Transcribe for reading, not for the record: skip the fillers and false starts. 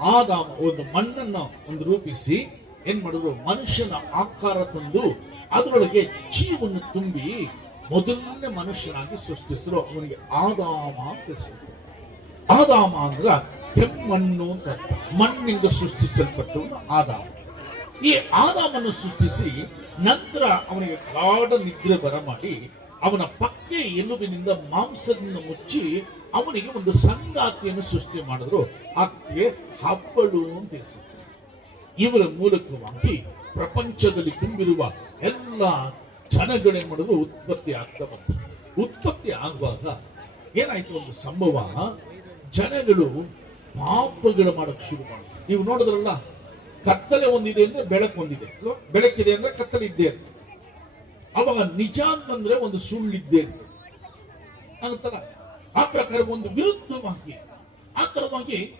ಆದಾಮ ಒಂದು ಮಣ್ಣನ್ನ ಒಂದು ರೂಪಿಸಿ ಏನ್ ಮಾಡಿದ್ರು, ಮನುಷ್ಯನ ಆಕಾರ ತಂದು ಅದರೊಳಗೆ ಜೀವನ್ನು ತುಂಬಿ ಮೊದಲನೇ ಮನುಷ್ಯನಾಗಿ ಸೃಷ್ಟಿಸಿದ್ರು. ಅವನಿಗೆ ಆದಾಮ ಅಂತ ಹೆಸರು. ಆದಾಮ ಅಂದ್ರ ಕೆಮ್ಮಣ್ಣು ಅಂತ, ಮಣ್ಣಿಂದ ಸೃಷ್ಟಿಸಲ್ಪಟ್ಟವನು ಆದಾಮ. ಈ ಆದಾಮನ್ನು ಸೃಷ್ಟಿಸಿ ನಂತರ ಅವನಿಗೆ ಗಾಢ ನಿದ್ರೆ ಬರಮಾಡಿ ಅವನ ಪಕ್ಕೆ ಎಲುಬಿನಿಂದ ಮಾಂಸದಿಂದ ಮುಚ್ಚಿ ಅವನಿಗೆ ಒಂದು ಸಂಗಾತಿಯನ್ನು ಸೃಷ್ಟಿ ಮಾಡಿದ್ರು. ಆಕೆ ಹವ್ವಳು ಅಂತ ಹೆಸರು. ಇವರ ಮೂಲಕವಾಗಿ ಪ್ರಪಂಚದಲ್ಲಿ ತುಂಬಿರುವ ಎಲ್ಲ ಜನಗಳೇನ್ ಮಾಡಿದ್ರು, ಉತ್ಪತ್ತಿ ಆಗ್ತಾ ಬಂತು. ಉತ್ಪತ್ತಿ ಆಗುವಾಗ ಏನಾಯ್ತು, ಒಂದು ಸಂಭವ, ಜನಗಳು ಪಾಪಗಳು ಮಾಡಕ್ ಶುರು ಮಾಡಿದ್ರು. ನೀವು ನೋಡಿದ್ರಲ್ಲ, ಕತ್ತಲೆ ಒಂದಿದೆ ಅಂದ್ರೆ ಬೆಳಕು ಒಂದಿದೆ, ಬೆಳಕಿದೆ ಅಂದ್ರೆ ಕತ್ತಲೆ ಇದ್ದೇ ಅಂತ. ಅವಾಗ ನಿಜ ಅಂತಂದ್ರೆ ಒಂದು ಸುಳ್ಳಿದ್ದೇ ಅಂತ. ಆ ಪ್ರಕಾರ ಒಂದು ವಿರುದ್ಧವಾಗಿ ಆ ತರವಾಗಿ